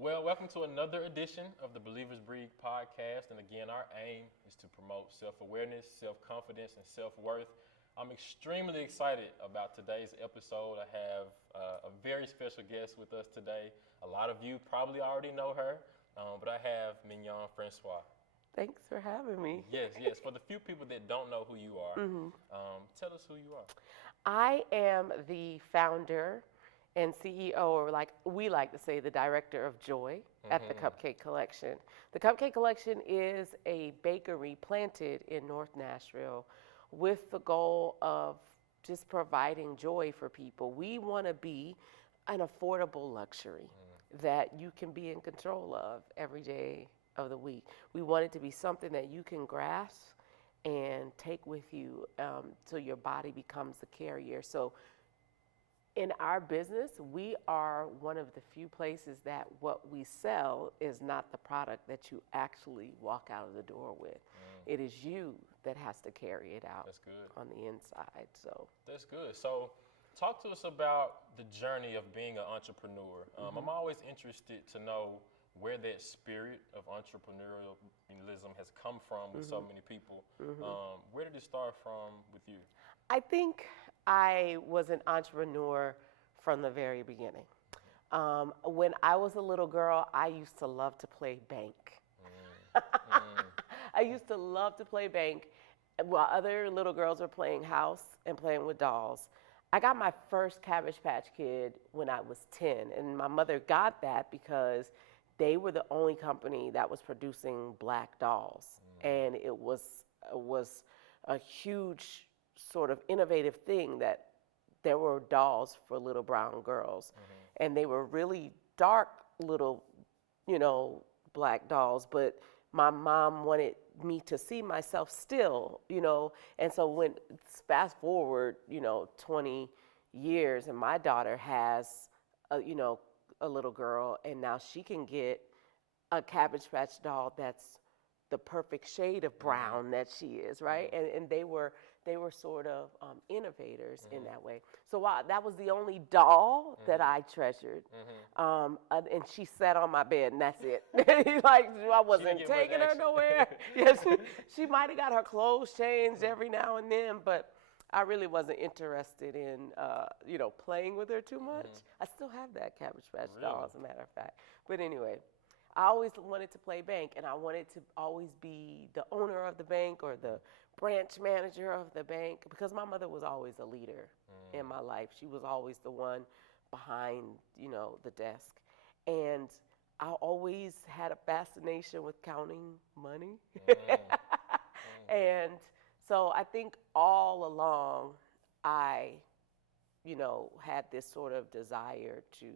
Well, welcome to another edition of the Believers Breed podcast. And again, our aim is to promote self-awareness, self-confidence, and self-worth. I'm extremely excited about today's episode. I have a very special guest with us today. A lot of you probably already know her, but I have Mignon Francois. Thanks for having me. Yes. For the few people that don't know who you are, tell us who you are. I am the founder and CEO, or like we like to say, the director of joy at the Cupcake Collection. The Cupcake Collection is a bakery planted in North Nashville with the goal of just providing joy for people. We want to be an affordable luxury that you can be in control of every day of the week. We want it to be something that you can grasp and take with you till your body becomes the carrier. So in our business, we are one of the few places that what we sell is not the product that you actually walk out of the door with. It is you that has to carry it out. That's good. On the inside. So That's good. So talk to us about the journey of being an entrepreneur. I'm always interested to know where that spirit of entrepreneurialism has come from with so many people. Where did it start from with you? I think I was an entrepreneur from the very beginning. When I was a little girl, I used to love to play bank. I used to love to play bank while other little girls were playing house and playing with dolls. I got my first Cabbage Patch Kid when I was 10, and my mother got that because they were the only company that was producing black dolls. And it was a huge sort of innovative thing that there were dolls for little brown girls. And they were really dark little, black dolls, but my mom wanted me to see myself still, and so when fast forward, 20 years, and my daughter has a little girl, and now she can get a Cabbage Patch doll that's the perfect shade of brown that she is, right? And they were sort of innovators in that way. So while that was the only doll that I treasured, and she sat on my bed, and that's it. Like I wasn't taking her nowhere. Yes, she might have got her clothes changed every now and then, but I really wasn't interested in, playing with her too much. I still have that Cabbage Patch doll, as a matter of fact. But anyway, I always wanted to play bank, and I wanted to always be the owner of the bank or the branch manager of the bank, because my mother was always a leader in my life. She was always the one behind, the desk. And I always had a fascination with counting money. And so I think all along I, had this sort of desire to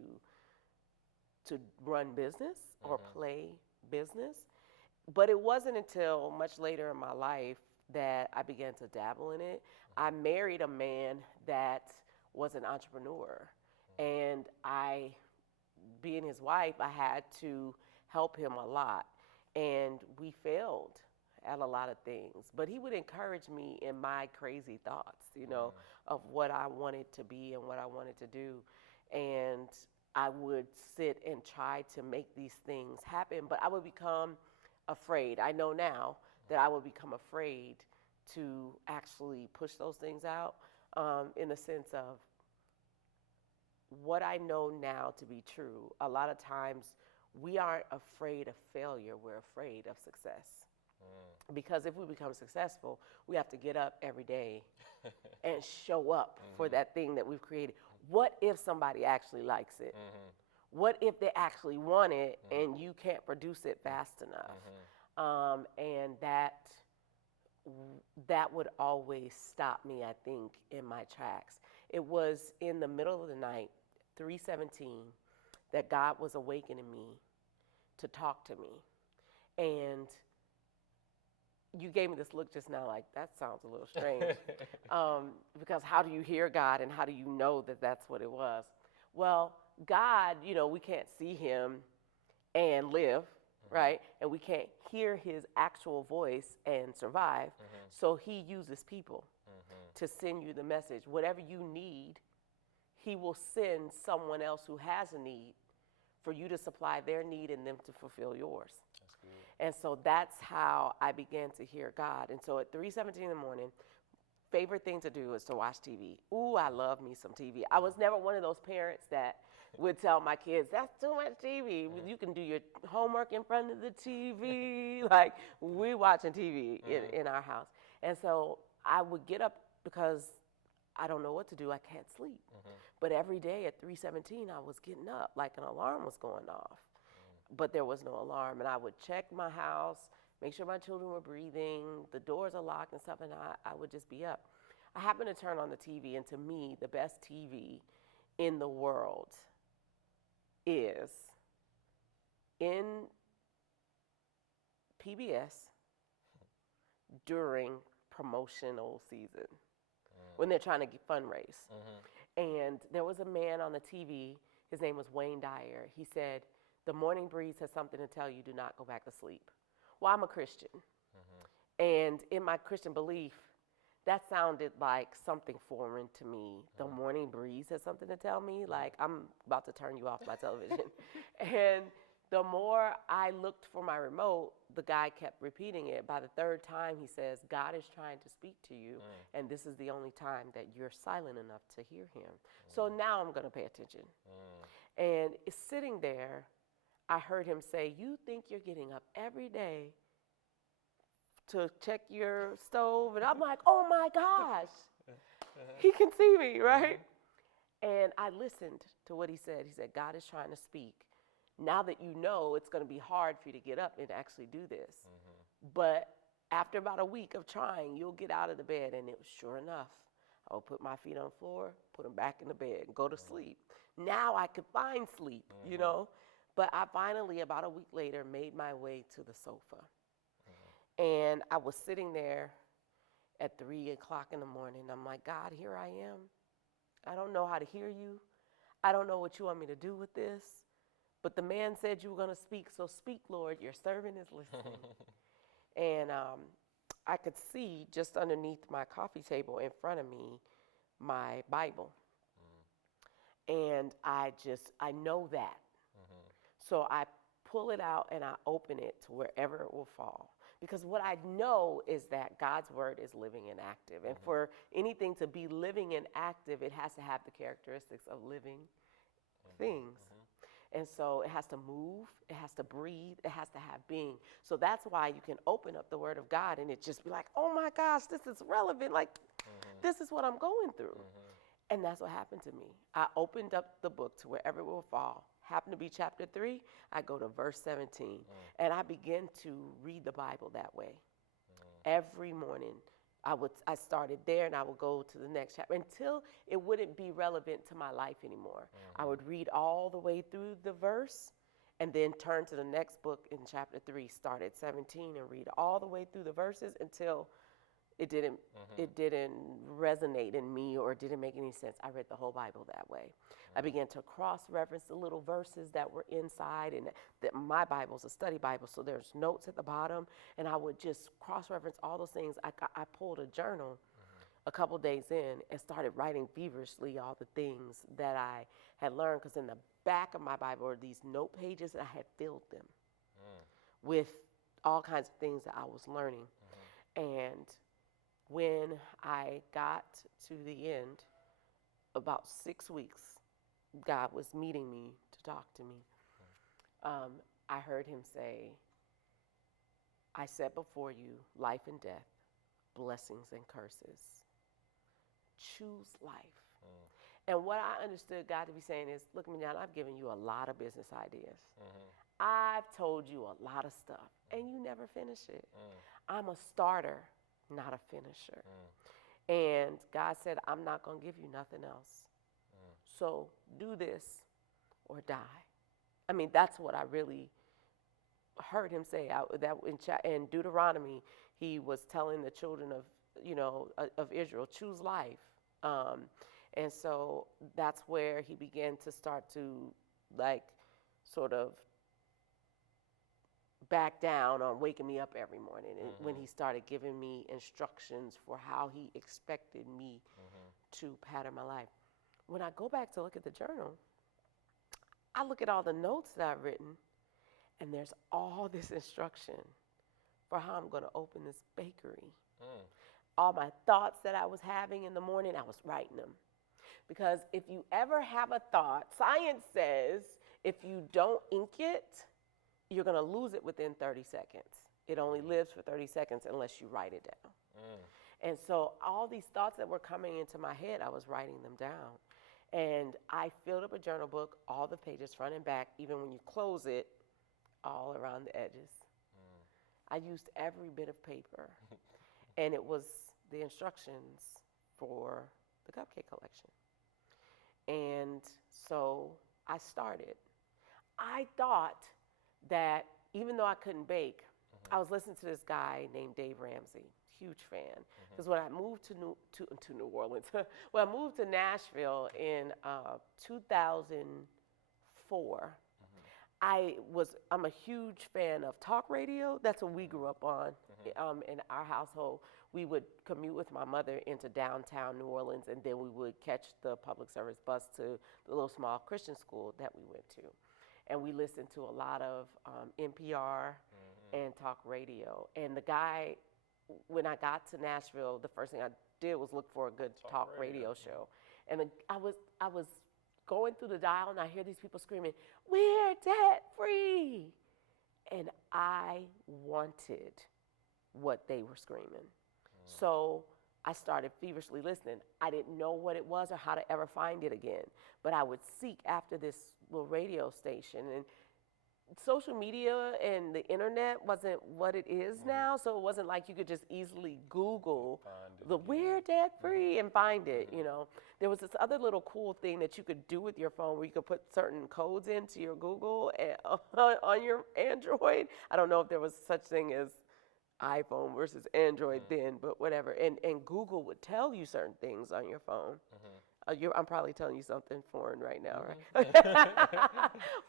run business or play business. But it wasn't until much later in my life that I began to dabble in it. I married a man that was an entrepreneur. And being his wife, I had to help him a lot. And we failed at a lot of things. But he would encourage me in my crazy thoughts, of what I wanted to be and what I wanted to do. And I would sit and try to make these things happen, but I would become afraid. I know now that I would become afraid to actually push those things out, in the sense of what I know now to be true. A lot of times we aren't afraid of failure, we're afraid of success. Because if we become successful, we have to get up every day and show up for that thing that we've created. What if somebody actually likes it? What if they actually want it and you can't produce it fast enough? And that would always stop me, I think, in my tracks. It was in the middle of the night, 3:17, that God was awakening me to talk to me. And you gave me this look just now like, that sounds a little strange. Because how do you hear God and how do you know that that's what it was? Well, God, we can't see him and live, right? And we can't hear his actual voice and survive. So he uses people to send you the message. Whatever you need, he will send someone else who has a need for you to supply their need and them to fulfill yours. That's good. And so that's how I began to hear God. And so at 3:17 in the morning, favorite thing to do is to watch TV. Ooh, I love me some TV. I was never one of those parents that would tell my kids, that's too much TV. You can do your homework in front of the TV. Like, we're watching TV in our house. And so I would get up because I don't know what to do. I can't sleep. But every day at 3:17, I was getting up like an alarm was going off. But there was no alarm. And I would check my house, make sure my children were breathing, the doors are locked and stuff, and I would just be up. I happened to turn on the TV, and to me, the best TV in the world is in PBS during promotional season when they're trying to fundraise. And there was a man on the TV, his name was Wayne Dyer. He said, the morning breeze has something to tell you, do not go back to sleep. Well, I'm a Christian. And in my Christian belief, that sounded like something foreign to me. The morning breeze has something to tell me, like I'm about to turn you off my television. And the more I looked for my remote, the guy kept repeating it. By the third time, he says, God is trying to speak to you, and this is the only time that you're silent enough to hear him. So now I'm going to pay attention. And sitting there, I heard him say, you think you're getting up every day to check your stove? And I'm like, oh my gosh, he can see me, right? And I listened to what he said. He said, God is trying to speak. Now that you know, it's going to be hard for you to get up and actually do this. But after about a week of trying, you'll get out of the bed. And it was sure enough. I would put my feet on the floor, put them back in the bed, and go to sleep. Now I could find sleep, you know. But I finally, about a week later, made my way to the sofa. And I was sitting there at 3 o'clock in the morning. I'm like, God, here I am. I don't know how to hear you. I don't know what you want me to do with this. But the man said you were going to speak, so speak, Lord. Your servant is listening. And I could see just underneath my coffee table in front of me my Bible. And I know that. So I pull it out and I open it to wherever it will fall. Because what I know is that God's word is living and active. And for anything to be living and active, it has to have the characteristics of living things. And so it has to move, it has to breathe, it has to have being. So that's why you can open up the word of God and it just be like, oh my gosh, this is relevant. Like, this is what I'm going through. And that's what happened to me. I opened up the book to wherever it will fall. Happened to be chapter 3, I go to verse 17. And I begin to read the Bible that way. Every morning, I started there and I would go to the next chapter until it wouldn't be relevant to my life anymore. I would read all the way through the verse and then turn to the next book in chapter 3, start at 17 and read all the way through the verses until it didn't resonate in me or it didn't make any sense. I read the whole Bible that way. I began to cross-reference the little verses that were inside, and that my Bible's a study Bible, so there's notes at the bottom, and I would just cross-reference all those things. I pulled a journal a couple days in and started writing feverishly all the things that I had learned, because in the back of my Bible are these note pages, and I had filled them with all kinds of things that I was learning. And when I got to the end, about 6 weeks, God was meeting me to talk to me. I heard him say, I set before you life and death, blessings and curses. Choose life. And what I understood God to be saying is, look, Mignon, I've given you a lot of business ideas. I've told you a lot of stuff, and you never finish it. I'm a starter, not a finisher. And God said, I'm not going to give you nothing else. So do this or die. I mean, that's what I really heard him say. That in Deuteronomy, he was telling the children of Israel, choose life. And so that's where he began to start to sort of back down on waking me up every morning. And when he started giving me instructions for how he expected me to pattern my life. When I go back to look at the journal, I look at all the notes that I've written, and there's all this instruction for how I'm going to open this bakery. All my thoughts that I was having in the morning, I was writing them. Because if you ever have a thought, science says if you don't ink it, you're going to lose it within 30 seconds. It only lives for 30 seconds unless you write it down. And so all these thoughts that were coming into my head, I was writing them down. And I filled up a journal book, all the pages, front and back, even when you close it, all around the edges. I used every bit of paper. And it was the instructions for the Cupcake collection. And so I started. I thought that even though I couldn't bake, I was listening to this guy named Dave Ramsey, huge fan. Because when I moved to New Orleans, when I moved to Nashville in 2004, I'm a huge fan of talk radio. That's what we grew up on. In our household, we would commute with my mother into downtown New Orleans, and then we would catch the public service bus to the little small Christian school that we went to. And we listened to a lot of NPR and talk radio. And the guy, when I got to Nashville, the first thing I did was look for a good talk radio show. And I was going through the dial, and I hear these people screaming, "We're debt free!" And I wanted what they were screaming. So I started feverishly listening. I didn't know what it was or how to ever find it again, but I would seek after this little radio station. And social media and the internet wasn't what it is now, so it wasn't like you could just easily Google the "We're debt free" and find it, you know. There was this other little cool thing that you could do with your phone where you could put certain codes into your Google on your Android. I don't know if there was such thing as iPhone versus Android then, but whatever. And Google would tell you certain things on your phone. I'm probably telling you something foreign right now, right?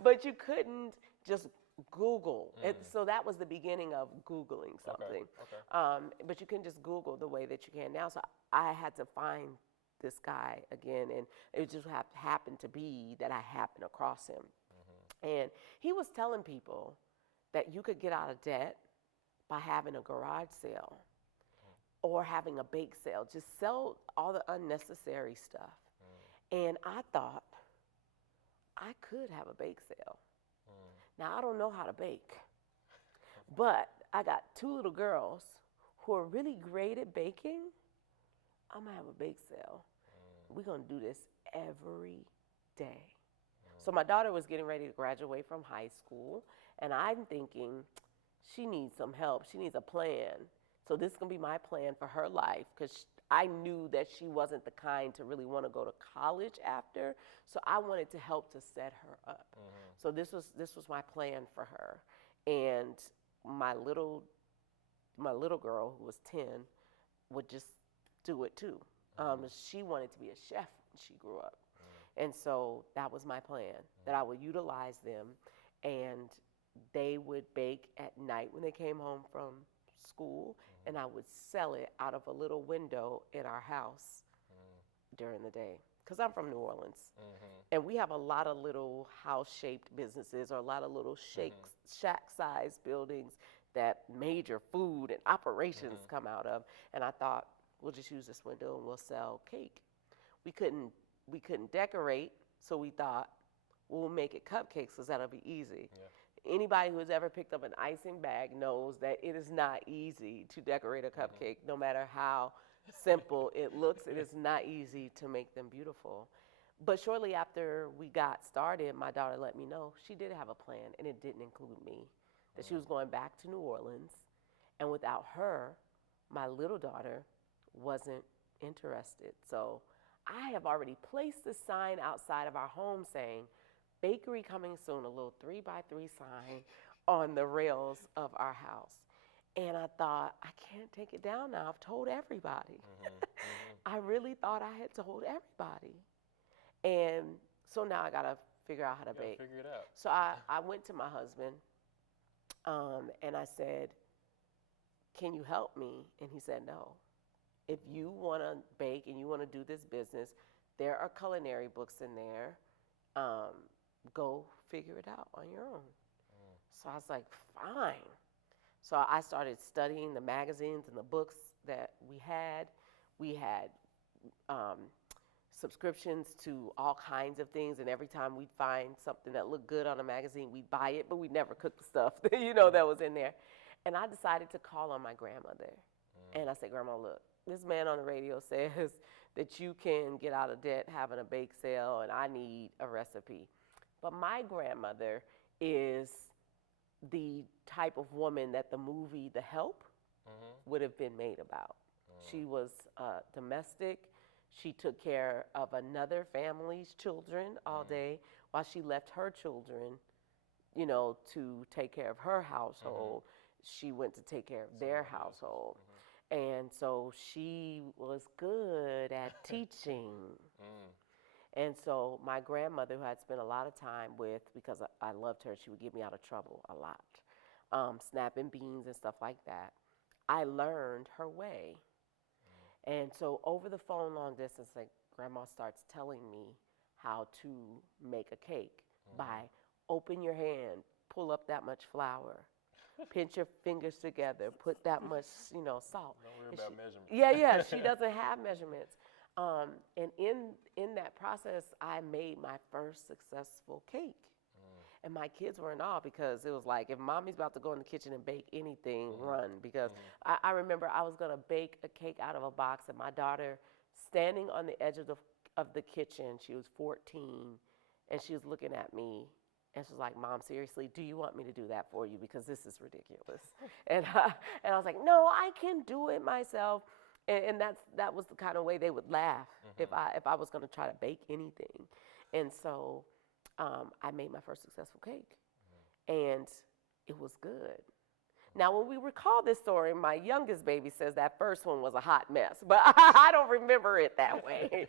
But you couldn't just Google. So that was the beginning of Googling something. But you couldn't just Google the way that you can now. So I had to find this guy again, and it just happened to be that I happened across him. And he was telling people that you could get out of debt by having a garage sale or having a bake sale. Just sell all the unnecessary stuff. And I thought I could have a bake sale. Now, I don't know how to bake, but I got two little girls who are really great at baking. I'm going to have a bake sale. We're going to do this every day. So my daughter was getting ready to graduate from high school, and I'm thinking, she needs some help. She needs a plan. So this is going to be my plan for her life, because I knew that she wasn't the kind to really want to go to college after. So I wanted to help to set her up. So this was my plan for her. And my little girl, who was 10, would just do it too. She wanted to be a chef when she grew up. And so that was my plan, that I would utilize them, and they would bake at night when they came home from school, and I would sell it out of a little window in our house during the day. Because I'm from New Orleans, and we have a lot of little house-shaped businesses, or a lot of little shack-sized buildings that major food and operations come out of. And I thought, we'll just use this window and we'll sell cake. We couldn't decorate, so we thought, we'll make it cupcakes because that'll be easy. Anybody who has ever picked up an icing bag knows that it is not easy to decorate a cupcake. No matter how simple it looks, it is not easy to make them beautiful. But shortly after we got started, my daughter let me know she did have a plan, and it didn't include me, that she was going back to New Orleans, and without her, my little daughter wasn't interested. So I have already placed a sign outside of our home saying, "Bakery coming soon," a little 3x3 sign on the rails of our house. And I thought, I can't take it down now. I've told everybody. I really thought I had told everybody. And so now I got to figure out how to bake. Figure it out. So I went to my husband, and I said, "Can you help me?" And he said, "No. If you want to bake and you want to do this business, there are culinary books in there. go figure it out on your own. So I was like, fine. So I started studying the magazines and the books that we had. We had um, subscriptions to all kinds of things, and every time we'd find something that looked good on a magazine, we'd buy it, but we'd never cook the stuff, that was in there. And I decided to call on my grandmother. And I said, Grandma, look, this man on the radio says that you can get out of debt having a bake sale, and I need a recipe. But my grandmother is the type of woman that the movie The Help would have been made about. She was domestic. She took care of another family's children all day while she left her children, to take care of her household. She went to take care of their household. And so she was good at teaching. And so my grandmother, who I'd spent a lot of time with because I loved her, she would get me out of trouble a lot, snapping beans and stuff like that. I learned her way. And so over the phone long distance, like, Grandma starts telling me how to make a cake by open your hand, pull up that much flour, pinch your fingers together, put that much, salt. Don't worry about measurements. Yeah, she doesn't have measurements. And in that process, I made my first successful cake. And my kids were in awe because it was like, if Mommy's about to go in the kitchen and bake anything, run. Because I remember I was going to bake a cake out of a box, and my daughter standing on the edge of the kitchen, she was 14, and she was looking at me, and she was like, Mom, seriously, do you want me to do that for you? Because this is ridiculous. And I was like, no, I can do it myself. And that was the kind of way they would laugh if I was going to try to bake anything. And so I made my first successful cake, and it was good. Now, when we recall this story, my youngest baby says that first one was a hot mess, but I don't remember it that way.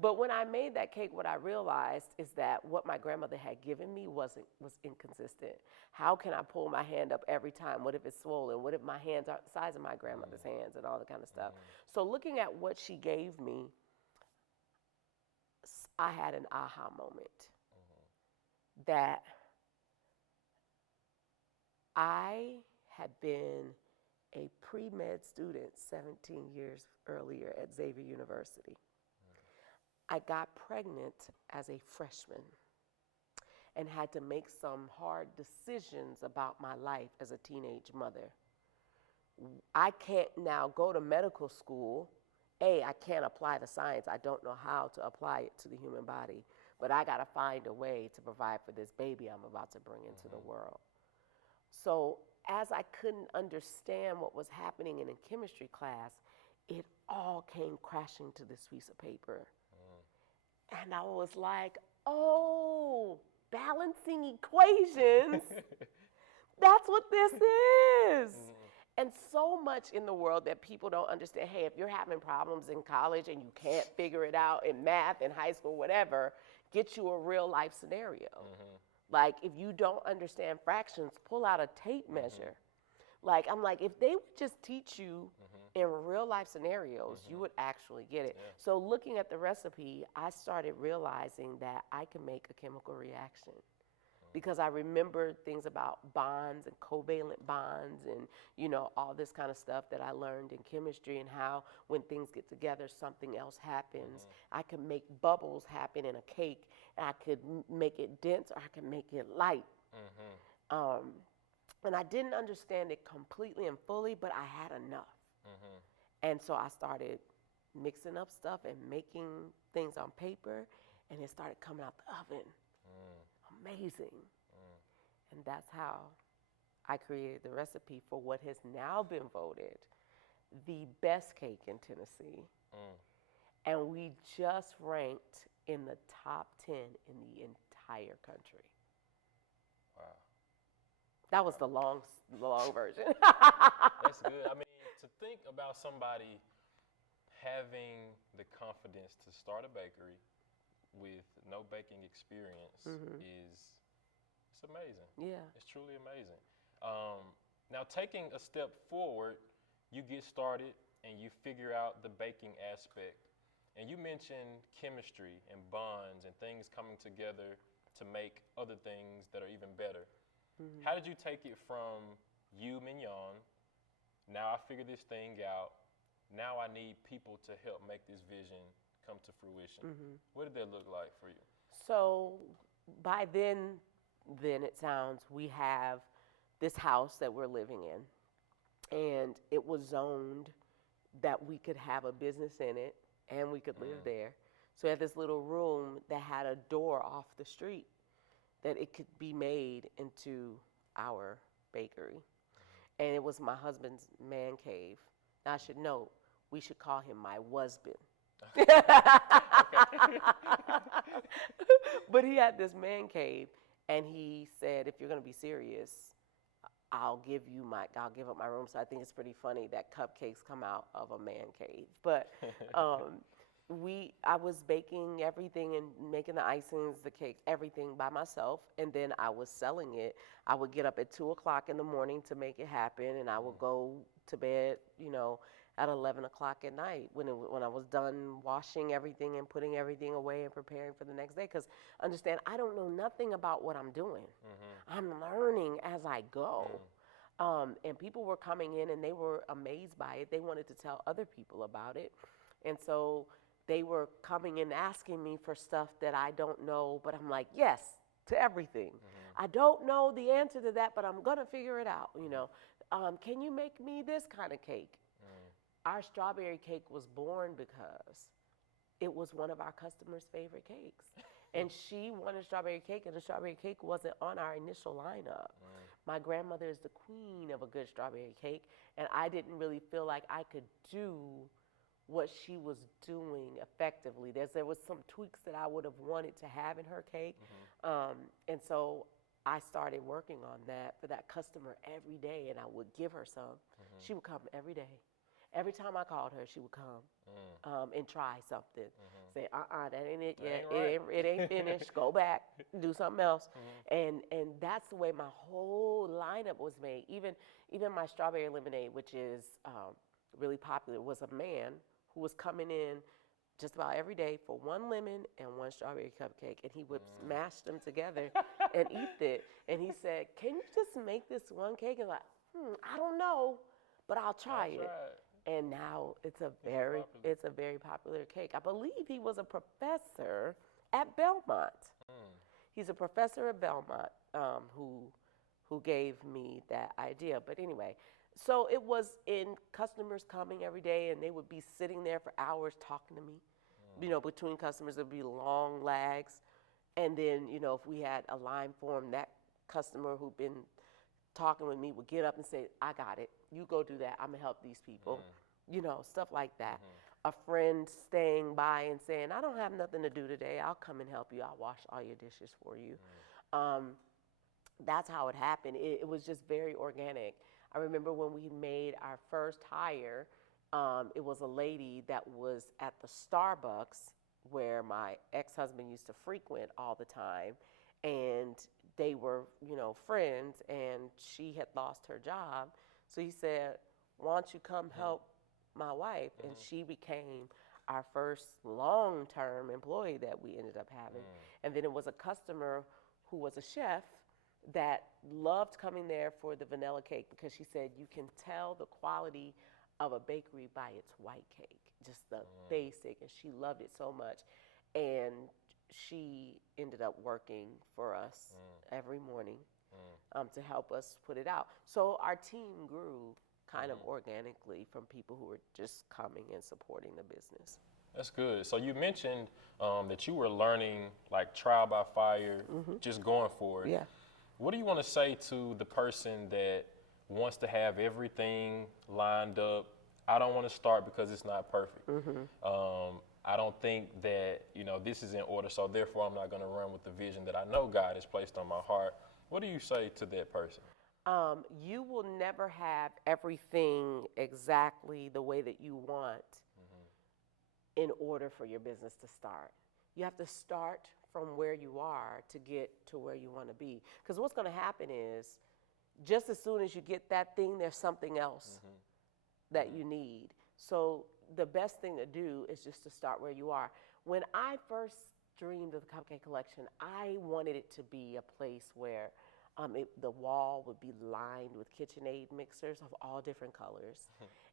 But when I made that cake, what I realized is that what my grandmother had given me was inconsistent. How can I pull my hand up every time? What if it's swollen? What if my hands aren't the size of my grandmother's hands, and all that kind of stuff? So looking at what she gave me, I had an aha moment that I had been a pre-med student 17 years earlier at Xavier University. I got pregnant as a freshman and had to make some hard decisions about my life as a teenage mother. I can't now go to medical school. I can't apply the science. I don't know how to apply it to the human body, but I got to find a way to provide for this baby I'm about to bring into the world. So as I couldn't understand what was happening in a chemistry class, it all came crashing to this piece of paper. And I was like, oh, balancing equations, that's what this is. And so much in the world that people don't understand. Hey, if you're having problems in college and you can't figure it out in math in high school, whatever, get you a real life scenario. Like, if you don't understand fractions, pull out a tape measure. Like, I'm like, if they would just teach you in real life scenarios, you would actually get it. Yeah. So looking at the recipe, I started realizing that I can make a chemical reaction. Because I remembered things about bonds and covalent bonds and, all this kind of stuff that I learned in chemistry, and how when things get together, something else happens. I can make bubbles happen in a cake, and I could make it dense, or I can make it light. And I didn't understand it completely and fully, but I had enough. And so I started mixing up stuff and making things on paper, and it started coming out the oven. Amazing. And that's how I created the recipe for what has now been voted the best cake in Tennessee. And we just ranked in the top 10 in the entire country. Wow. That was the long version. That's good. I mean, to think about somebody having the confidence to start a bakery with no baking experience it's amazing. Yeah. It's truly amazing. Now, taking a step forward, you get started and you figure out the baking aspect. And you mentioned chemistry and bonds and things coming together to make other things that are even better. How did you take it from you, Mignon? Now I figured this thing out. Now I need people to help make this vision come to fruition. What did that look like for you? So by then it sounds we have this house that we're living in, and it was zoned that we could have a business in it and we could live there. So we had this little room that had a door off the street that it could be made into our bakery. And it was my husband's man cave. Now I should note, we should call him my husband. But he had this man cave, and he said, if you're going to be serious, I'll give up my room. So I think it's pretty funny that cupcakes come out of a man cave. But I was baking everything and making the icings, the cake, everything by myself, and then I was selling it. I would get up at 2 o'clock in the morning to make it happen, and I would go to bed, at 11 o'clock at night when I was done washing everything and putting everything away and preparing for the next day. Because understand, I don't know nothing about what I'm doing. I'm learning as I go. And people were coming in and they were amazed by it. They wanted to tell other people about it. And so they were coming in asking me for stuff that I don't know, but I'm like, yes, to everything. I don't know the answer to that, but I'm going to figure it out, Can you make me this kind of cake? Our strawberry cake was born because it was one of our customers' favorite cakes. And she wanted strawberry cake, and the strawberry cake wasn't on our initial lineup. My grandmother is the queen of a good strawberry cake, and I didn't really feel like I could do what she was doing effectively. There was some tweaks that I would have wanted to have in her cake. And so I started working on that for that customer every day, and I would give her some. She would come every day. Every time I called her, she would come and try something. Say, that ain't it yet. It ain't finished. Go back, do something else. And that's the way my whole lineup was made. Even my strawberry lemonade, which is really popular, was a man who was coming in just about every day for one lemon and one strawberry cupcake, and he would mash them together and eat it. And he said, "Can you just make this one cake?" And like, I don't know, but I'll try it. And now it's a very popular cake. I believe he was a professor at Belmont. He's a professor at Belmont who gave me that idea. But anyway, so it was in customers coming every day, and they would be sitting there for hours talking to me. Between customers, there'd be long lags. And then, if we had a line form, that customer who'd been talking with me would get up and say, "I got it. You go do that. I'm going to help these people." Stuff like that. A friend staying by and saying, "I don't have nothing to do today. I'll come and help you. I'll wash all your dishes for you." That's how it happened. It was just very organic. I remember when we made our first hire, it was a lady that was at the Starbucks where my ex-husband used to frequent all the time. And they were, friends, and she had lost her job. So he said, "Why don't you come help my wife?" And she became our first long-term employee that we ended up having. And then it was a customer who was a chef that loved coming there for the vanilla cake because she said you can tell the quality of a bakery by its white cake, just the basic, and she loved it so much. And she ended up working for us every morning to help us put it out. So our team grew kind of organically from people who were just coming and supporting the business. That's good. So you mentioned that you were learning like trial by fire, just going for it. Yeah. What do you want to say to the person that wants to have everything lined up? I don't want to start because it's not perfect. I don't think that, this is in order, so therefore I'm not going to run with the vision that I know God has placed on my heart. What do you say to that person? You will never have everything exactly the way that you want in order for your business to start. You have to start from where you are to get to where you want to be. Because what's going to happen is just as soon as you get that thing, there's something else that you need. So the best thing to do is just to start where you are. When I first dreamed of the Cupcake Collection, I wanted it to be a place where the wall would be lined with KitchenAid mixers of all different colors.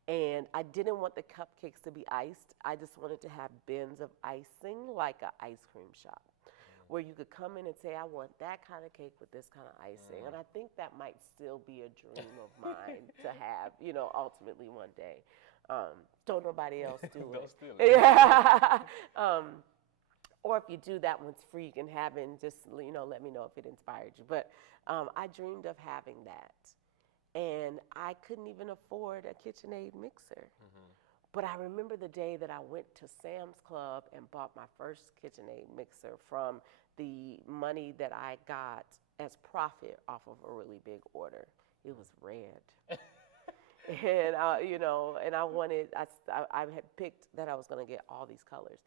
And I didn't want the cupcakes to be iced. I just wanted to have bins of icing like an ice cream shop, where you could come in and say, I want that kind of cake with this kind of icing. And I think that might still be a dream of mine to have, ultimately one day. Don't nobody else do it. Don't steal it. Yeah. Or if you do, that one's free. You can have it and just, let me know if it inspired you. But I dreamed of having that. And I couldn't even afford a KitchenAid mixer. But I remember the day that I went to Sam's Club and bought my first KitchenAid mixer from the money that I got as profit off of a really big order. It was red. And, and I had picked that I was going to get all these colors.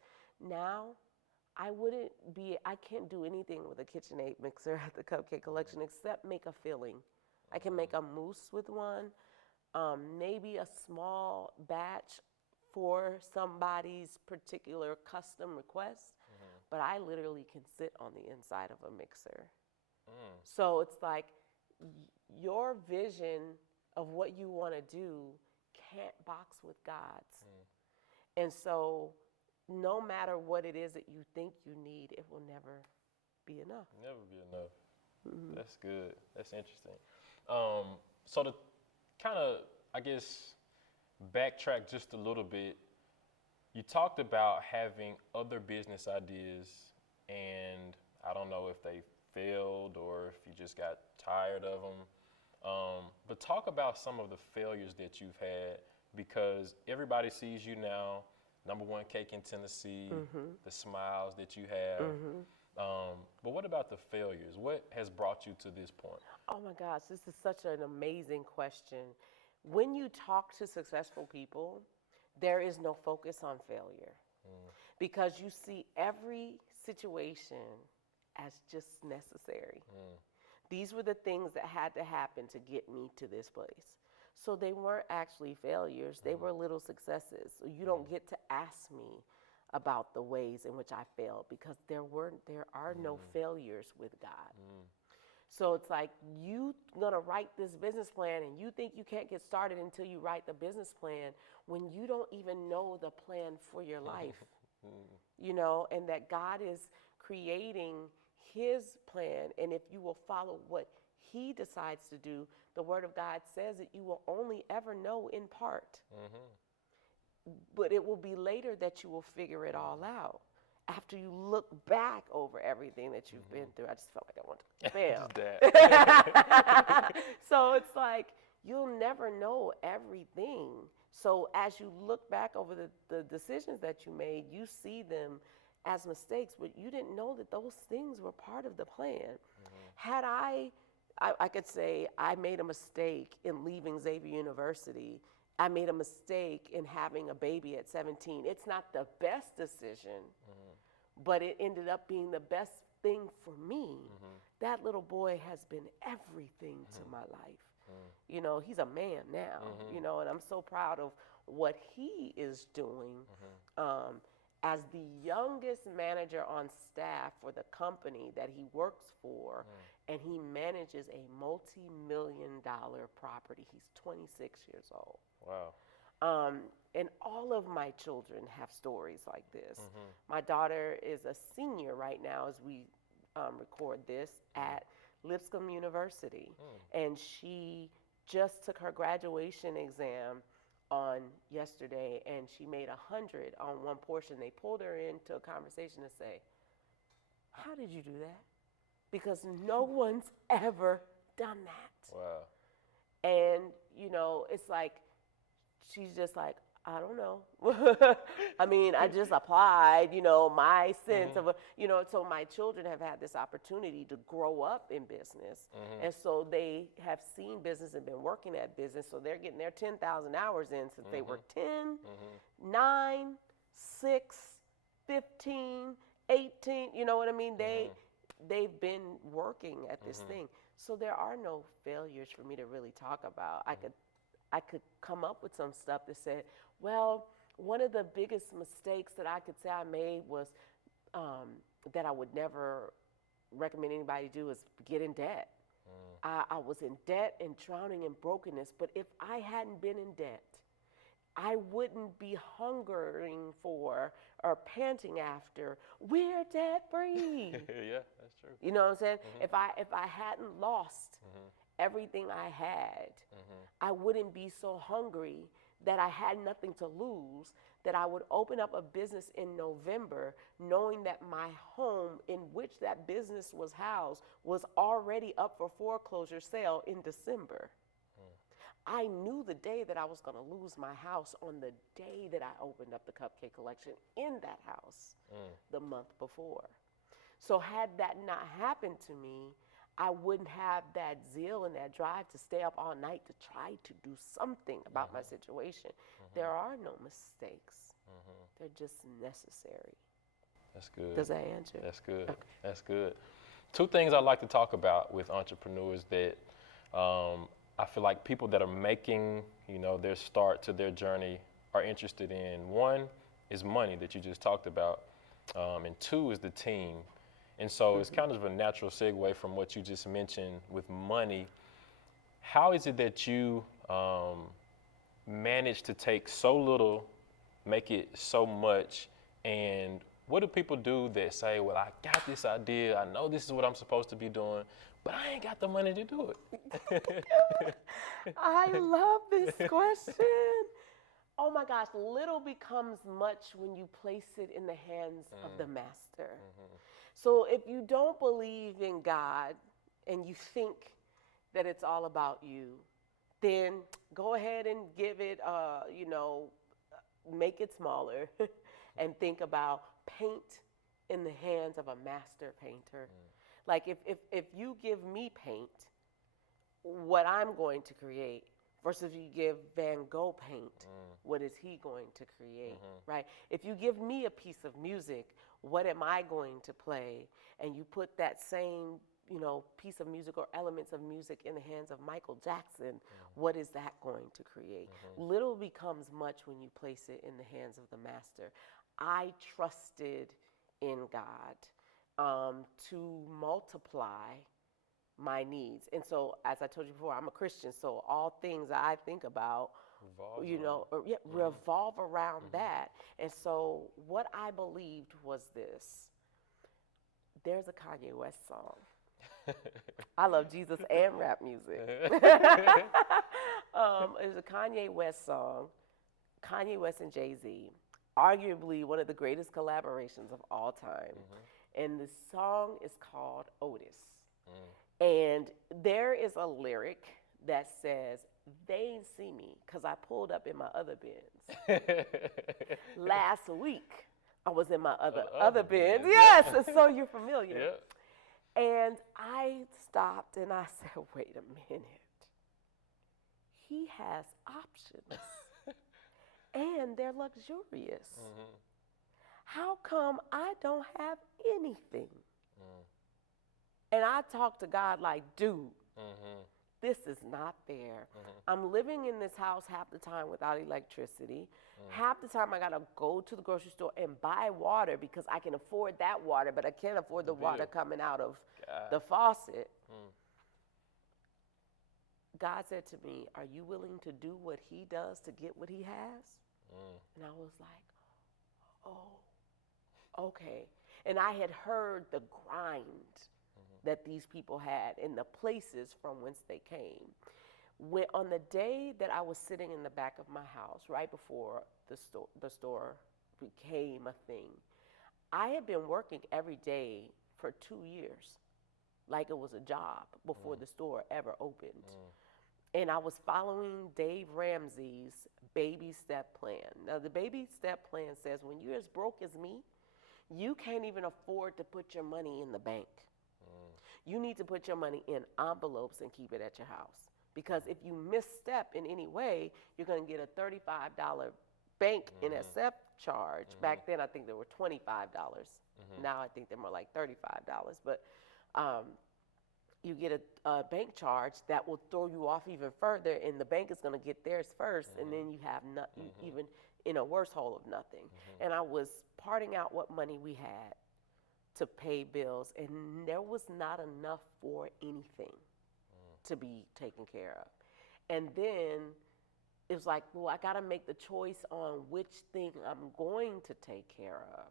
Now, I can't do anything with a KitchenAid mixer at the Cupcake Collection except make a filling. I can make a mousse with one, maybe a small batch for somebody's particular custom request, but I literally can sit on the inside of a mixer. So it's like your vision of what you want to do can't box with God's. And so no matter what it is that you think you need, it will never be enough. Never be enough. That's good. That's interesting. So to kind of, I guess, backtrack just a little bit, you talked about having other business ideas, and I don't know if they failed or if you just got tired of them. But talk about some of the failures that you've had, because everybody sees you now, #1 cake in Tennessee, the smiles that you have. But what about the failures? What has brought you to this point? Oh my gosh, this is such an amazing question. When you talk to successful people, there is no focus on failure because you see every situation as just necessary. These were the things that had to happen to get me to this place. So they weren't actually failures, they were little successes. So you don't get to ask me about the ways in which I failed, because there are no failures with God. So it's like, you gonna write this business plan and you think you can't get started until you write the business plan when you don't even know the plan for your life. And that God is creating his plan, and if you will follow what he decides to do, the word of God says that you will only ever know in part. But it will be later that you will figure it all out. After you look back over everything that you've been through. I just felt like I wanted to fail. So it's like, you'll never know everything. So as you look back over the decisions that you made, you see them as mistakes, but you didn't know that those things were part of the plan. Had I could say I made a mistake in leaving Xavier University. I made a mistake in having a baby at 17. It's not the best decision, but it ended up being the best thing for me. That little boy has been everything to my life. He's a man now, and I'm so proud of what he is doing. As the youngest manager on staff for the company that he works for, and he manages a multi-million-dollar property. He's 26 years old. Wow. And all of my children have stories like this. My daughter is a senior right now as we record this at Lipscomb University. And she just took her graduation exam on yesterday, and she made 100 on one portion. They pulled her into a conversation to say, how did you do that? Because no one's ever done that. Wow. And, it's like, she's just like, I don't know. I mean, I just applied, my sense of, so my children have had this opportunity to grow up in business. And so they have seen business and been working at business. So they're getting their 10,000 hours in since they were 10, 9, 6, 15, 18. You know what I mean? They've been working at this thing. So there are no failures for me to really talk about. I could come up with some stuff that said, well, one of the biggest mistakes that I could say I made was that I would never recommend anybody do is get in debt. I was in debt and drowning in brokenness, but if I hadn't been in debt, I wouldn't be hungering for or panting after, we're debt free. Yeah, that's true. You know what I'm saying? If I hadn't lost everything I had, I wouldn't be so hungry that I had nothing to lose, that I would open up a business in November knowing that my home in which that business was housed was already up for foreclosure sale in December. I knew the day that I was going to lose my house on the day that I opened up the Cupcake collection in that house the month before. So had that not happened to me, I wouldn't have that zeal and that drive to stay up all night to try to do something about my situation. There are no mistakes. They're just necessary. That's good. Does that answer? That's good. Okay. That's good. Two things I like to talk about with entrepreneurs that I feel like people that are making, their start to their journey are interested in. One is money that you just talked about, and two is the team. And so it's kind of a natural segue from what you just mentioned with money. How is it that you manage to take so little, make it so much, and what do people do that say, well, I got this idea, I know this is what I'm supposed to be doing, but I ain't got the money to do it? I love this question. Oh my gosh, little becomes much when you place it in the hands of the master. So if you don't believe in God and you think that it's all about you, then go ahead and give it, make it smaller and think about paint in the hands of a master painter. Like if you give me paint, what I'm going to create, versus you give Van Gogh paint, what is he going to create, right? If you give me a piece of music, what am I going to play? And you put that same, piece of music or elements of music in the hands of Michael Jackson, what is that going to create? Little becomes much when you place it in the hands of the master. I trusted in God to multiply my needs. And so, as I told you before, I'm a Christian, so all things I think about, revolve around that. And so what I believed was this. There's a Kanye West song. I love Jesus and rap music. There's a Kanye West song, Kanye West and Jay-Z, arguably one of the greatest collaborations of all time. And the song is called Otis. And there is a lyric that says, they ain't see me because I pulled up in my other Benz. Last week, I was in my other Benz. Yes, so you're familiar. Yep. And I stopped and I said, wait a minute. He has options. And they're luxurious. How come I don't have anything? And I talk to God like, dude, this is not fair. I'm living in this house half the time without electricity. Half the time I gotta go to the grocery store and buy water because I can afford that water, but I can't afford the water coming out of the faucet. God said to me, are you willing to do what he does to get what he has? And I was like, oh, okay. And I had heard the grind that these people had in the places from whence they came. When, on the day that I was sitting in the back of my house, right before the store became a thing, I had been working every day for 2 years, like it was a job before the store ever opened. And I was following Dave Ramsey's baby step plan. Now, the baby step plan says when you're as broke as me, you can't even afford to put your money in the bank. You need to put your money in envelopes and keep it at your house. Because if you misstep in any way, you're going to get a $35 bank NSF charge. Back then, I think they were $25. Now I think they're more like $35. But you get a bank charge that will throw you off even further, and the bank is going to get theirs first, and then you have nothing, even in a worse hole of nothing. And I was parting out what money we had, to pay bills, and there was not enough for anything to be taken care of. And then it was like, well, I got to make the choice on which thing I'm going to take care of.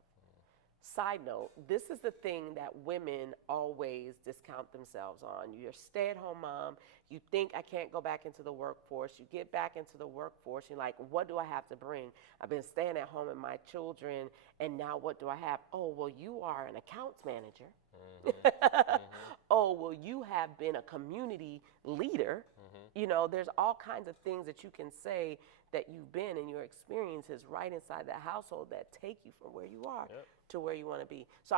Side note, this is the thing that women always discount themselves on. You're a stay-at-home mom. You think, I can't go back into the workforce. You get back into the workforce. You're like, what do I have to bring? I've been staying at home with my children, and now what do I have? Oh, well, you are an accounts manager. Oh, well, you have been a community leader. You know, there's all kinds of things that you can say that you've been in your experiences right inside that household that take you from where you are to where you want to be. So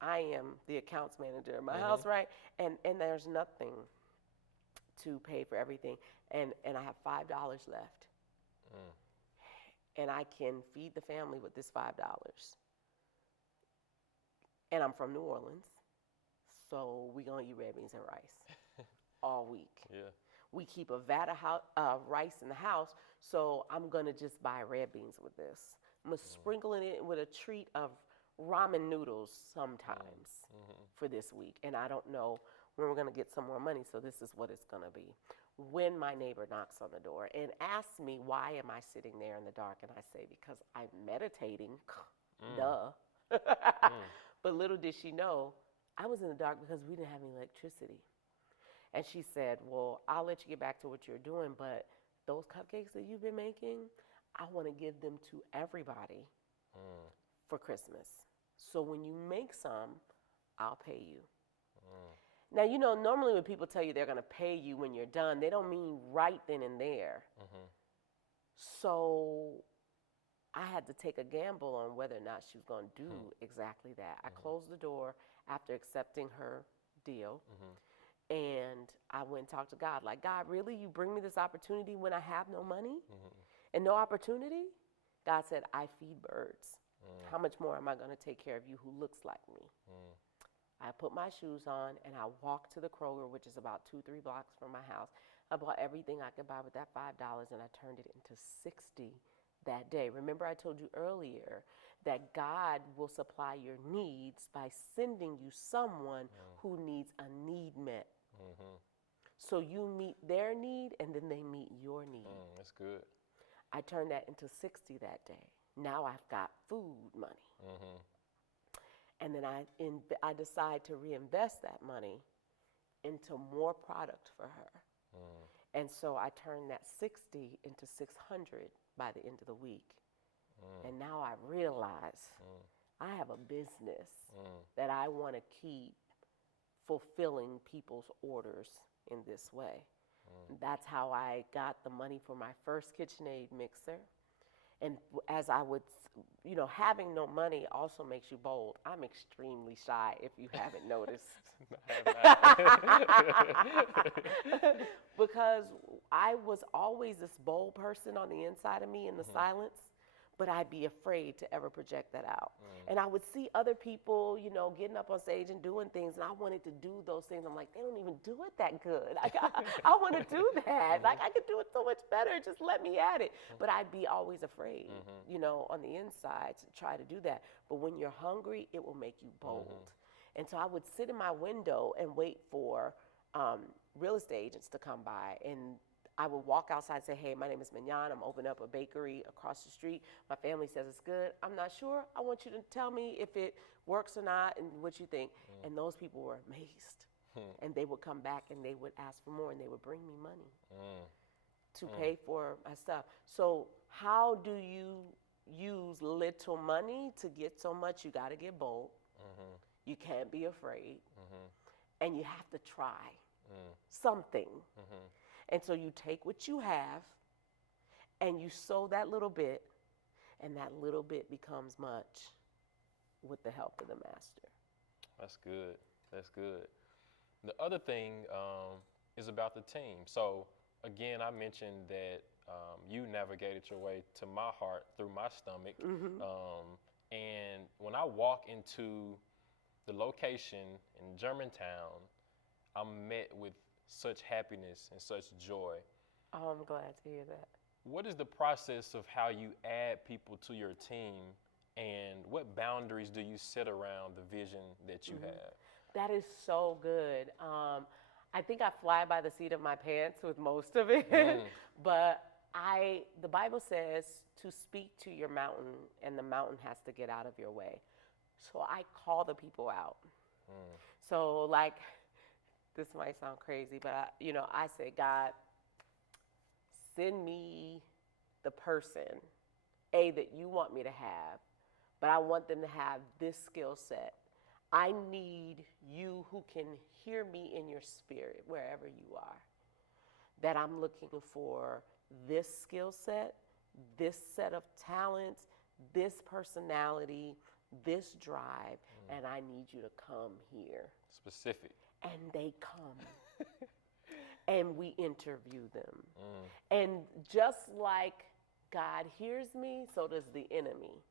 I am the accounts manager of my house, right? And there's nothing to pay for everything. And I have $5 left. And I can feed the family with this $5. And I'm from New Orleans, so we're going to eat red beans and rice all week. Yeah. We keep a vat of rice in the house, so I'm going to just buy red beans with this. I'm going to sprinkle it with a treat of ramen noodles sometimes for this week. And I don't know when we're going to get some more money, so this is what it's going to be. When my neighbor knocks on the door and asks me, why am I sitting there in the dark? And I say, because I'm meditating. Duh. But little did she know, I was in the dark because we didn't have any electricity. And she said, well, I'll let you get back to what you're doing, but those cupcakes that you've been making, I want to give them to everybody for Christmas. So when you make some, I'll pay you. Now, you know, normally when people tell you they're going to pay you when you're done, they don't mean right then and there. So I had to take a gamble on whether or not she was going to do exactly that. I closed the door after accepting her deal. And I went and talked to God, like, God, really? You bring me this opportunity when I have no money and no opportunity? God said, I feed birds. How much more am I going to take care of you who looks like me? I put my shoes on and I walked to the Kroger, which is about 2-3 blocks from my house. I bought everything I could buy with that $5 and I turned it into $60 that day. Remember, I told you earlier that God will supply your needs by sending you someone who needs a need met. So you meet their need and then they meet your need. That's good. I turned that into $60 that day. Now I've got food money. And then I decide to reinvest that money into more product for her. And so I turned that 60 into 600 by the end of the week. And now I realize I have a business that I want to keep fulfilling people's orders in this way. That's how I got the money for my first KitchenAid mixer. And as I would, you know, having no money also makes you bold. I'm extremely shy, if you haven't noticed. Because I was always this bold person on the inside of me in the silence, but I'd be afraid to ever project that out. And I would see other people, you know, getting up on stage and doing things, and I wanted to do those things. I'm like, they don't even do it that good. Like, I want to do that. Like, I could do it so much better. Just let me at it. But I'd be always afraid, you know, on the inside to try to do that. But when you're hungry, it will make you bold. And so I would sit in my window and wait for real estate agents to come by, and I would walk outside and say, hey, my name is Mignon. I'm opening up a bakery across the street. My family says it's good. I'm not sure. I want you to tell me if it works or not and what you think. And those people were amazed. And they would come back and they would ask for more and they would bring me money to pay for my stuff. So how do you use little money to get so much? You got to get bold. You can't be afraid. And you have to try something. And so you take what you have and you sow that little bit, and that little bit becomes much with the help of the master. That's good. That's good. The other thing is about the team. So again, I mentioned that you navigated your way to my heart through my stomach. And when I walk into the location in Germantown, I'm met with such happiness and such joy. Oh, I'm glad to hear that. What is the process of how you add people to your team And what boundaries do you set around the vision that you have? That is so good. I think I fly by the seat of my pants with most of it, but the Bible says to speak to your mountain, and the mountain has to get out of your way. So I call the people out. So like, this might sound crazy, but I say, God, send me the person, that you want me to have, but I want them to have this skill set. I need you who can hear me in your spirit wherever you are. That I'm looking for this skill set, this set of talents, this personality, this drive, and I need you to come here. Specific. And they come. And we interview them. And just like God hears me, so does the enemy.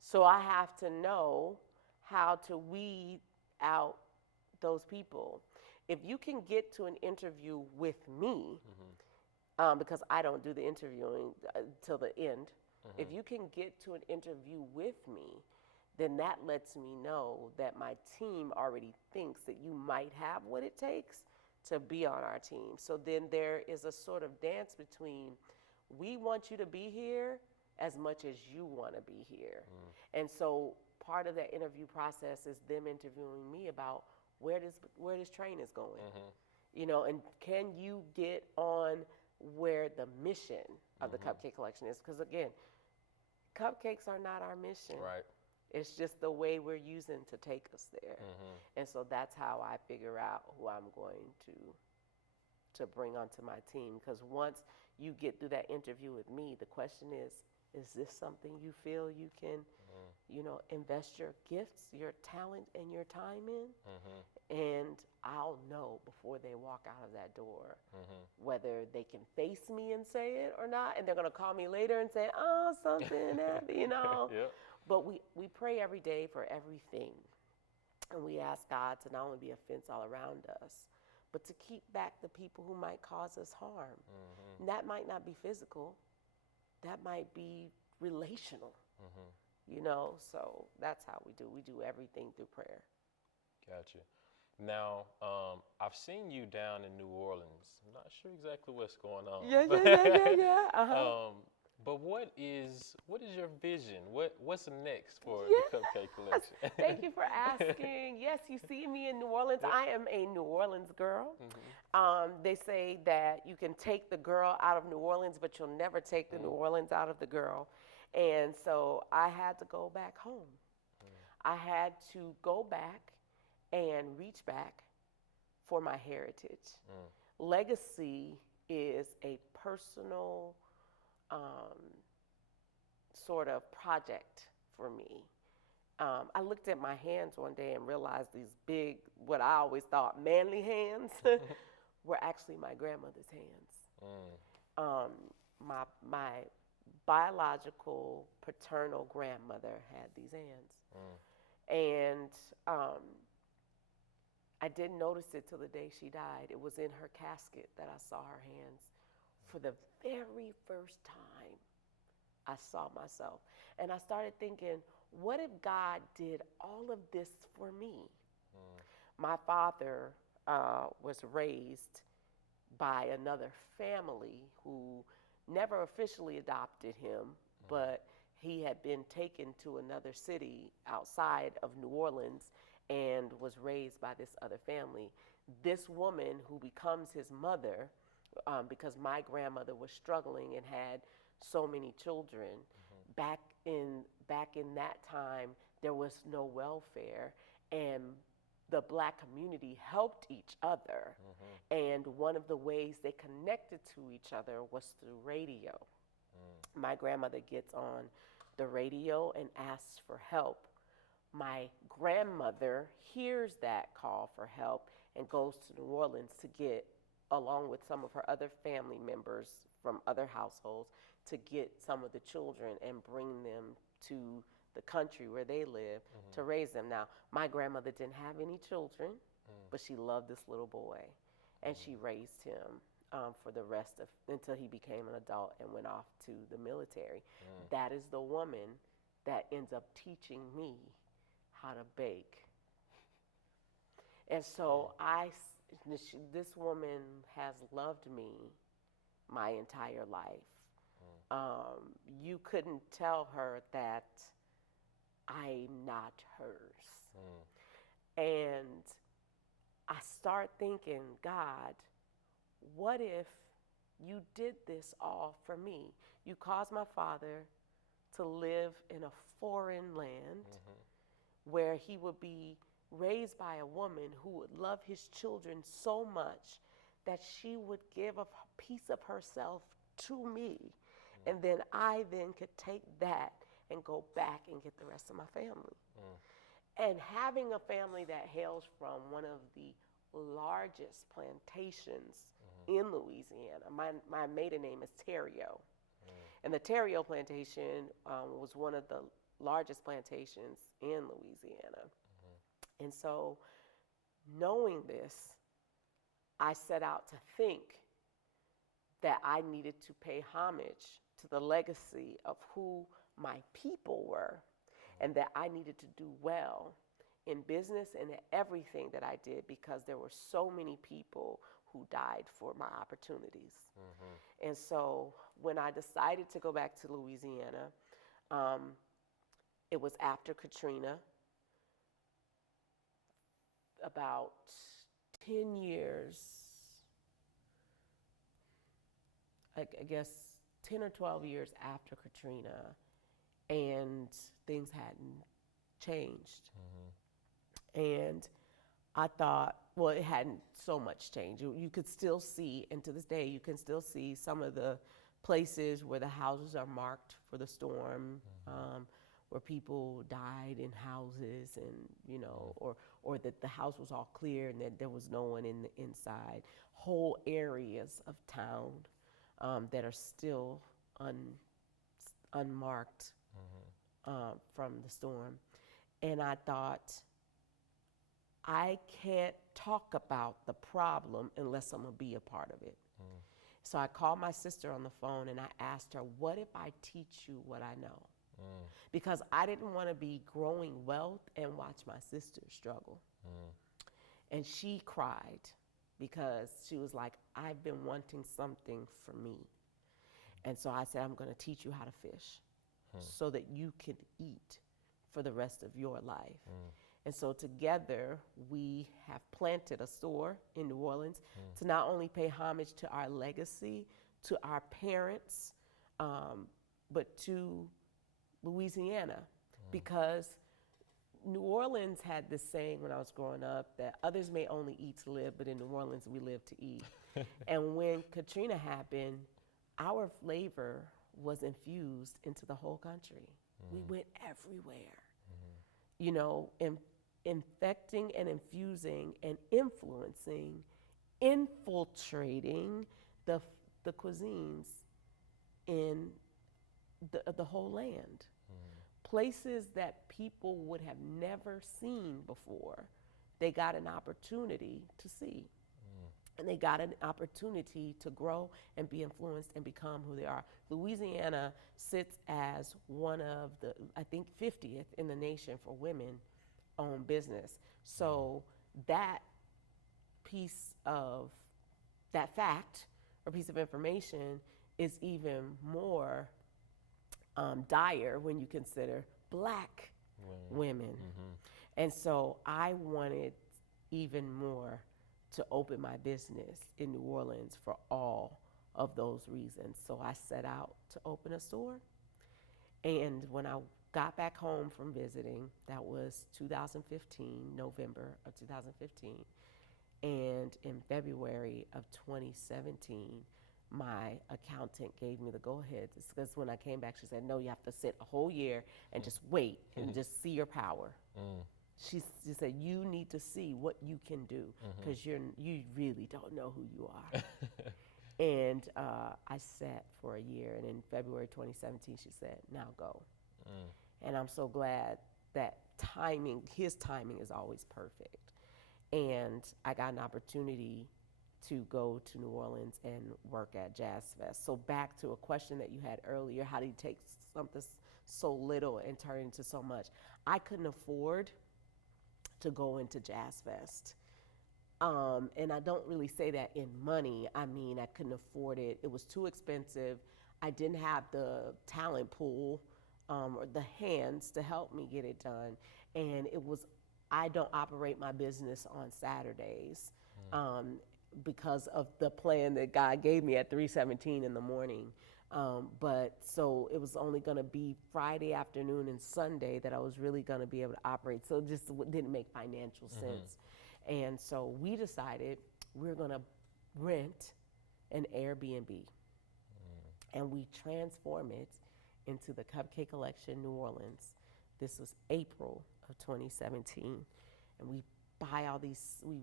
So I have to know how to weed out those people. If you can get to an interview with me, because I don't do the interviewing till the end, if you can get to an interview with me, then that lets me know that my team already thinks that you might have what it takes to be on our team. So then there is a sort of dance between, we want you to be here as much as you want to be here. And so part of that interview process is them interviewing me about where this train is going. And can you get on where the mission of the Cupcake Collection is? Because again, cupcakes are not our mission. Right. It's just the way we're using to take us there. And so that's how I figure out who I'm going to bring onto my team. Because once you get through that interview with me, the question is this something you feel you can, invest your gifts, your talent, and your time in? And I'll know before they walk out of that door whether they can face me and say it or not. And they're going to call me later and say, oh, something happened, Yep. But we pray every day for everything. And we ask God to not only be a fence all around us, but to keep back the people who might cause us harm. And that might not be physical. That might be relational. So that's how we do. We do everything through prayer. Gotcha. Now, I've seen you down in New Orleans. I'm not sure exactly what's going on. Yeah. But what is your vision? What's next for the Cupcake Collection? Thank you for asking. Yes, you see me in New Orleans. I am a New Orleans girl. They say that you can take the girl out of New Orleans, but you'll never take the New Orleans out of the girl. And so I had to go back home. I had to go back and reach back for my heritage. Legacy is a personal sort of project for me. I looked at my hands one day and realized these big, what I always thought manly hands, were actually my grandmother's hands. My biological paternal grandmother had these hands. And I didn't notice it till the day she died. It was in her casket that I saw her hands. For the very first time, I saw myself. And I started thinking, what if God did all of this for me? My father was raised by another family who never officially adopted him, but he had been taken to another city outside of New Orleans and was raised by this other family. This woman who becomes his mother, because my grandmother was struggling and had so many children, back in that time, there was no welfare, and the Black community helped each other. And one of the ways they connected to each other was through radio. My grandmother gets on the radio and asks for help. My grandmother hears that call for help and goes to New Orleans to get, along with some of her other family members from other households, to get some of the children and bring them to the country where they live to raise them. Now, my grandmother didn't have any children, but she loved this little boy, and she raised him for the rest of, until he became an adult and went off to the military. That is the woman that ends up teaching me how to bake. And so this woman has loved me my entire life. You couldn't tell her that I'm not hers. And I start thinking, God, what if you did this all for me? You caused my father to live in a foreign land where he would be raised by a woman who would love his children so much that she would give a piece of herself to me. And then I then could take that and go back and get the rest of my family. And having a family that hails from one of the largest plantations in Louisiana, my maiden name is Theriot. And the Theriot Plantation was one of the largest plantations in Louisiana. And so, knowing this, I set out to think that I needed to pay homage to the legacy of who my people were, and that I needed to do well in business and in everything that I did, because there were so many people who died for my opportunities. And so when I decided to go back to Louisiana, it was after Katrina, about 10 years, I guess 10 or 12 years after Katrina, and things hadn't changed. And I thought, well, it hadn't so much changed. You could still see, and to this day, you can still see some of the places where the houses are marked for the storm, where people died in houses, and or that the house was all clear and that there was no one in the inside. Whole areas of town that are still unmarked from the storm. And I thought, I can't talk about the problem unless I'm gonna be a part of it. So I called my sister on the phone and I asked her, what if I teach you what I know? Because I didn't want to be growing wealth and watch my sister struggle. And she cried because she was like, I've been wanting something for me. And so I said, I'm going to teach you how to fish so that you can eat for the rest of your life. And so together we have planted a store in New Orleans to not only pay homage to our legacy, to our parents, but to Louisiana, because New Orleans had this saying when I was growing up that others may only eat to live, but in New Orleans we live to eat. And when Katrina happened, our flavor was infused into the whole country. We went everywhere, infecting and infusing and influencing, infiltrating the cuisines in the whole land. Places that people would have never seen before, they got an opportunity to see. And they got an opportunity to grow and be influenced and become who they are. Louisiana sits as one of the, I think, 50th in the nation for women-owned business. So that piece of, that fact or piece of information is even more dire when you consider Black women. And so I wanted even more to open my business in New Orleans for all of those reasons. So I set out to open a store. And when I got back home from visiting, that was 2015, November of 2015. And in February of 2017, my accountant gave me the go-ahead. Because when I came back, she said, no, you have to sit a whole year and just wait and just see your power. She said, you need to see what you can do, because you really don't know who you are. And I sat for a year, and in February 2017, she said, now go. And I'm so glad that his timing is always perfect. And I got an opportunity to go to New Orleans and work at Jazz Fest. So back to a question that you had earlier, how do you take so little and turn it into so much. I couldn't afford to go into Jazz Fest. And I don't really say that in money. I mean, I couldn't afford it. It was too expensive. I didn't have the talent pool or the hands to help me get it done. And I don't operate my business on Saturdays because of the plan that God gave me at 3:17 in the morning. But so it was only going to be Friday afternoon and Sunday that I was really going to be able to operate. So it just didn't make financial sense. And so we decided we're going to rent an Airbnb and we transform it into the Cupcake Collection New Orleans. This was April of 2017. And we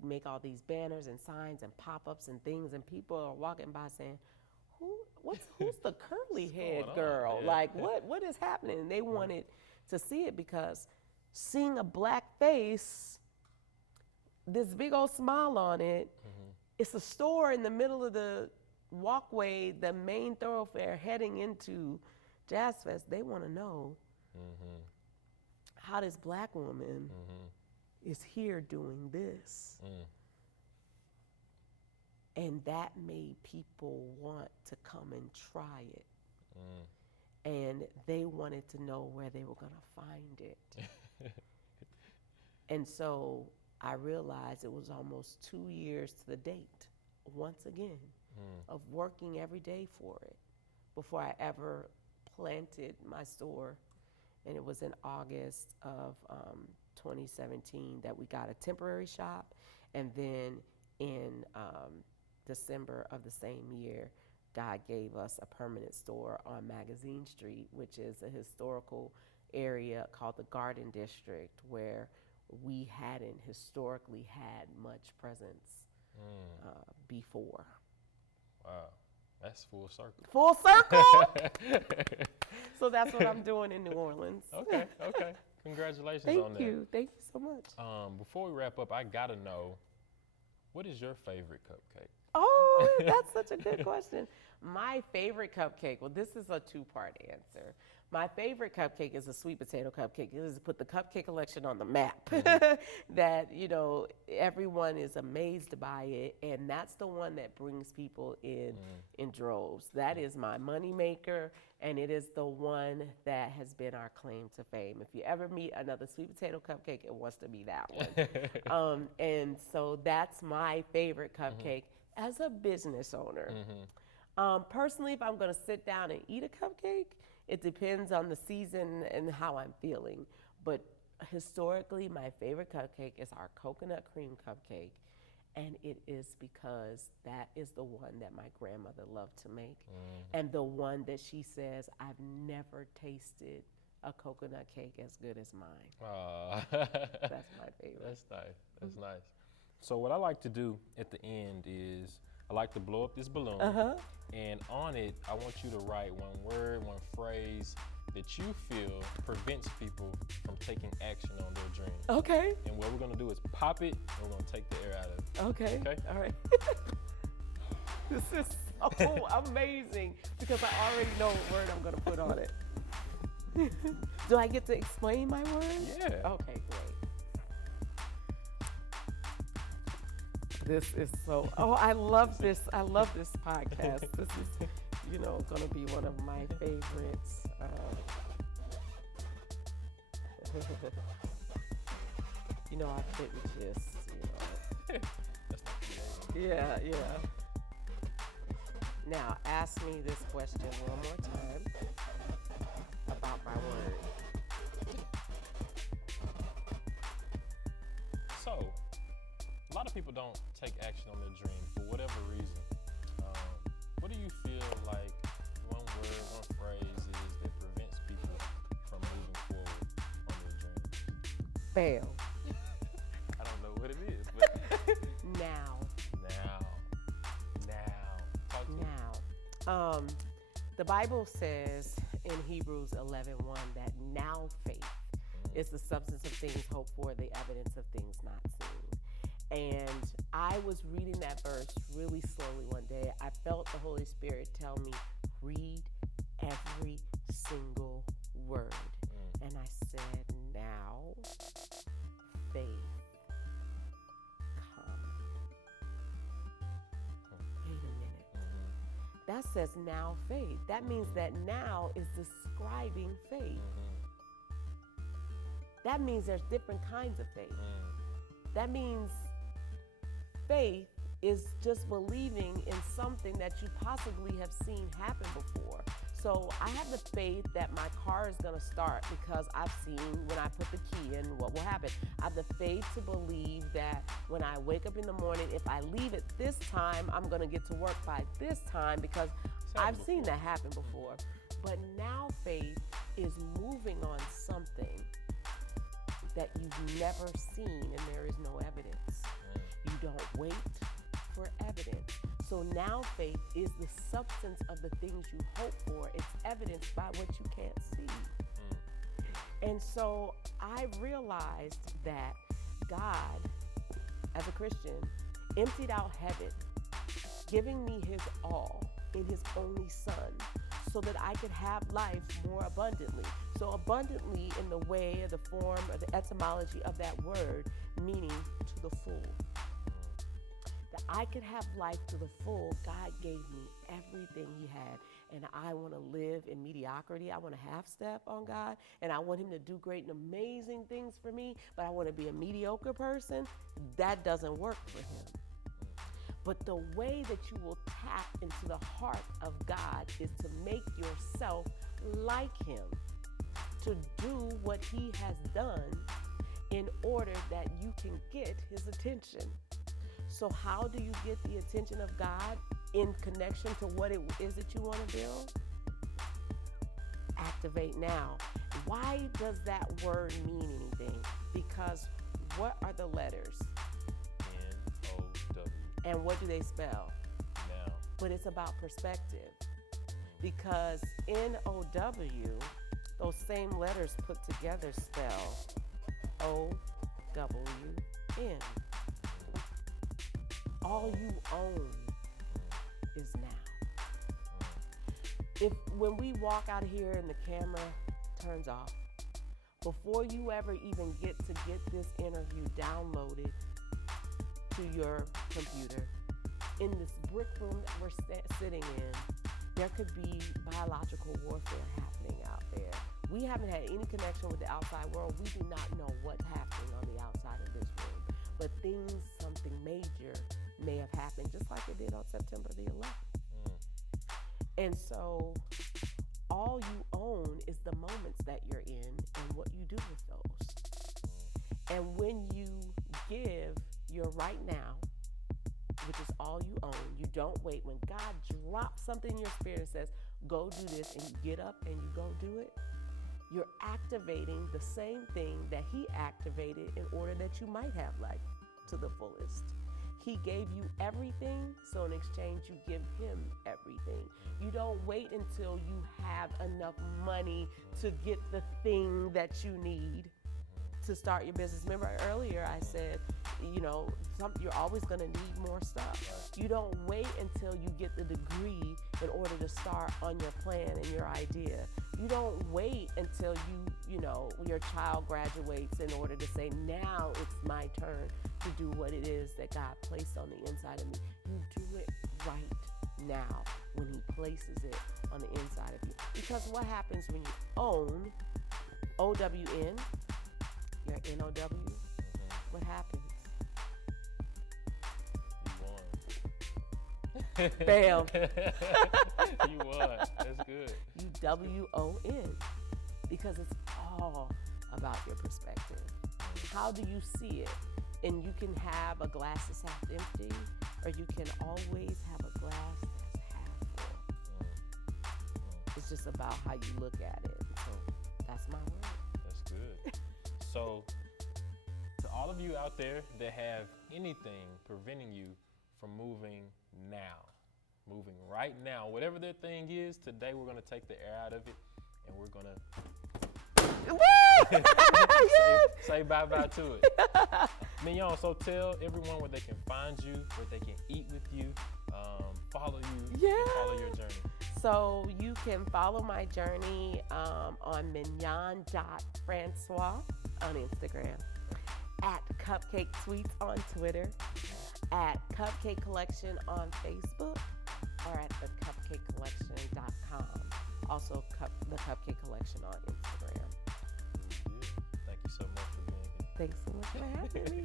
make all these banners and signs and pop-ups and things, and people are walking by saying, who's the curly head girl? Yeah. Like, what is happening? And they wanted to see it because seeing a black face, this big old smile on it, it's a store in the middle of the walkway, the main thoroughfare heading into Jazz Fest. They want to know how this black woman is here doing this. And that made people want to come and try it. And they wanted to know where they were going to find it. And so I realized it was almost 2 years to the date, once again, of working every day for it before I ever planted my store. And it was in August of 2017 that we got a temporary shop. And then in December of the same year, God gave us a permanent store on Magazine Street, which is a historical area called the Garden District, where we hadn't historically had much presence before. Wow, that's full circle. Full circle? So that's what I'm doing in New Orleans. Okay. Congratulations on that. Thank you so much. Before we wrap up, I gotta know, what is your favorite cupcake? Oh, that's such a good question. My favorite cupcake, well, this is a two-part answer. My favorite cupcake is a sweet potato cupcake. It is to put the Cupcake Collection on the map. That, everyone is amazed by it, and that's the one that brings people in droves. That is my moneymaker, and it is the one that has been our claim to fame. If you ever meet another sweet potato cupcake, it wants to be that one. And so that's my favorite cupcake as a business owner. Personally, if I'm going to sit down and eat a cupcake, it depends on the season and how I'm feeling. But historically, my favorite cupcake is our coconut cream cupcake. And it is because that is the one that my grandmother loved to make. And the one that she says, I've never tasted a coconut cake as good as mine. That's my favorite. That's nice. So what I like to do at the end is I like to blow up this balloon, and on it, I want you to write one word, one phrase that you feel prevents people from taking action on their dreams. Okay. And what we're gonna do is pop it, and we're gonna take the air out of it. Okay. All right. This is so amazing because I already know what word I'm gonna put on it. Do I get to explain my word? Yeah. Okay, great. This is so, I love this. I love this podcast. This is, going to be one of my favorites. I couldn't just, Yeah. Now, ask me this question one more time about my word. So, a lot of people don't take action on their dream for whatever reason. What do you feel like one word, one phrase is that prevents people from moving forward on their dreams? Fail. I don't know what it is, but Now. The Bible says in Hebrews 11:1 that now faith is the substance of things hoped for, the evidence of things not seen. And I was reading that verse really slowly one day. I felt the Holy Spirit tell me, read every single word. And I said, now faith come. Wait a minute. That says now faith. That means that now is describing faith. That means there's different kinds of faith. That means faith is just believing in something that you possibly have seen happen before. So I have the faith that my car is gonna start because I've seen when I put the key in what will happen. I have the faith to believe that when I wake up in the morning, if I leave at this time, I'm gonna get to work by this time because I've seen that happen before. But now faith is moving on something that you've never seen and there is no evidence. You don't wait for evidence. So now faith is the substance of the things you hope for. It's evidenced by what you can't see. And so I realized that God, as a Christian, emptied out heaven, giving me his all in his only son, so that I could have life more abundantly. So abundantly in the way, or the form, or the etymology of that word, meaning to the full. That I could have life to the full. God gave me everything he had. And I want to live in mediocrity. I want to half step on God. And I want him to do great and amazing things for me. But I want to be a mediocre person. That doesn't work for him. But the way that you will tap into the heart of God is to make yourself like him, to do what he has done in order that you can get his attention. So how do you get the attention of God in connection to what it is that you want to build? Activate now. Why does that word mean anything? Because what are the letters? N-O-W. And what do they spell? Now. But it's about perspective. Because N-O-W, those same letters put together spell O-W-N. All you own is now. When we walk out of here and the camera turns off, before you ever even get this interview downloaded to your computer, in this brick room that we're sitting in, there could be biological warfare happening out there. We haven't had any connection with the outside world. We do not know what's happening on the outside of this room. But something major may have happened, just like it did on September the 11th. And so all you own is the moments that you're in and what you do with those. And when you give your right now, which is all you own, you don't wait. When God drops something in your spirit and says, go do this, and you get up and you go do it, you're activating the same thing that he activated in order that you might have life to the fullest. He gave you everything, so in exchange, you give him everything. You don't wait until you have enough money to get the thing that you need to start your business. Remember earlier I said, you're always going to need more stuff. You don't wait until you get the degree in order to start on your plan and your idea. You don't wait until your child graduates in order to say, now it's my turn to do what it is that God placed on the inside of me. You do it right now when he places it on the inside of you. Because what happens when you own, O-W-N, your N-O-W, what happens? You won. Bam. You won. That's good. You W-O-N. Because it's all about your perspective. How do you see it? And you can have a glass that's half empty, or you can always have a glass that's half full. It's just about how you look at it. So that's my word. That's good. So to all of you out there that have anything preventing you from moving now, moving right now, whatever that thing is, today we're going to take the air out of it and we're going to say bye-bye to it. Mignon, so tell everyone where they can find you, where they can eat with you, follow you, Yeah. and follow your journey? So you can follow my journey on Mignon.Francois on Instagram, at Cupcake Sweets on Twitter, at Cupcake Collection on Facebook, or at thecupcakecollection.com. Also, the Cupcake Collection on Instagram. Good. Thank you so much for being here. Thanks so much for having me.